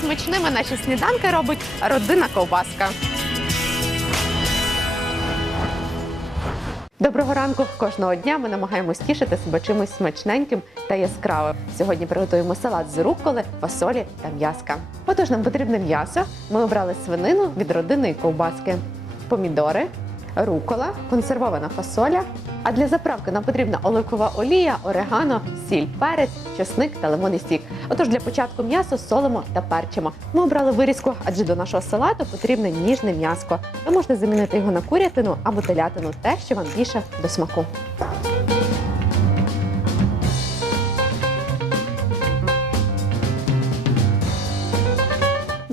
смачними наші сніданки робить родина ковбаска. Доброго ранку! Кожного дня ми намагаємось тішити себе чимось смачненьким та яскравим. Сьогодні приготуємо салат з рукколи, фасолі та м'яска. Отож, нам потрібне м'ясо. Ми обрали свинину від родинної ковбаски, помідори, рукола, консервована фасоля. А для заправки нам потрібна оливкова олія, орегано, сіль, перець, чесник та лимонний сік. Отож, для початку м'ясо солимо та перчимо. Ми обрали вирізку, адже до нашого салату потрібне ніжне м'яско. Ви можете замінити його на курятину або телятину, те, що вам більше до смаку.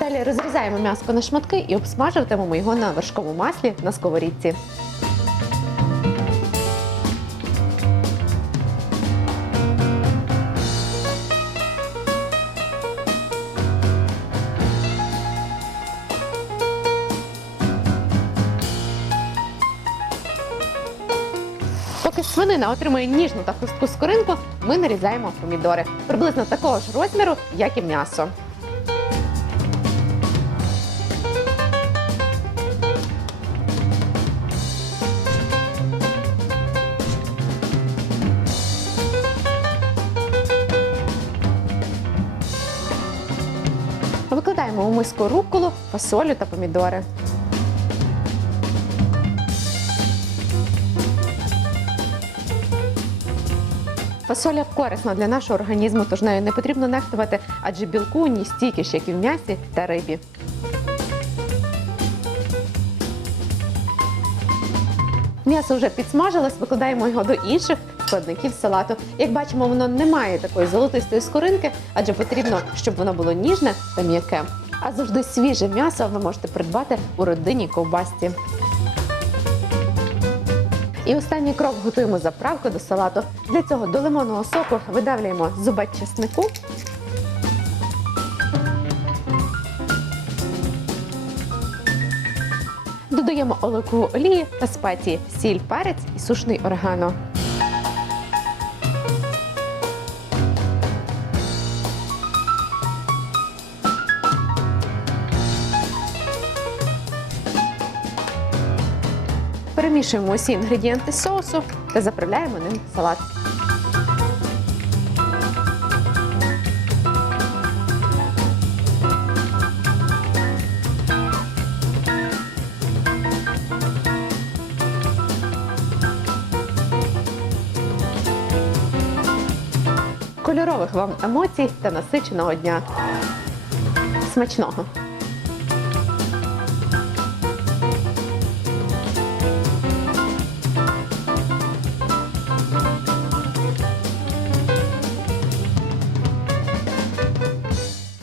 Далі розрізаємо м'яско на шматки і обсмажуватимемо його на вершковому маслі на сковорідці. Поки свинина отримує ніжну та хрустку скоринку, ми нарізаємо помідори приблизно такого ж розміру, як і м'ясо. Викладаємо у миску рукколу, фасолю та помідори. Фасоля корисна для нашого організму, тож нею не потрібно нехтувати, адже білку у ній стільки ж, як і в м'ясі та рибі. М'ясо вже підсмажилось, викладаємо його до інших складників салату. Як бачимо, воно не має такої золотистої скоринки, адже потрібно, щоб воно було ніжне та м'яке. А завжди свіже м'ясо ви можете придбати у родині ковбасці. І останній крок готуємо заправку до салату. Для цього до лимонного соку видавлюємо зубець чеснику. Додаємо оливкову олію та спеції, сіль, перець і сушний орегано. Перемішуємо усі інгредієнти соусу та заправляємо ним салат. Кольорових вам емоцій та насиченого дня. Смачного!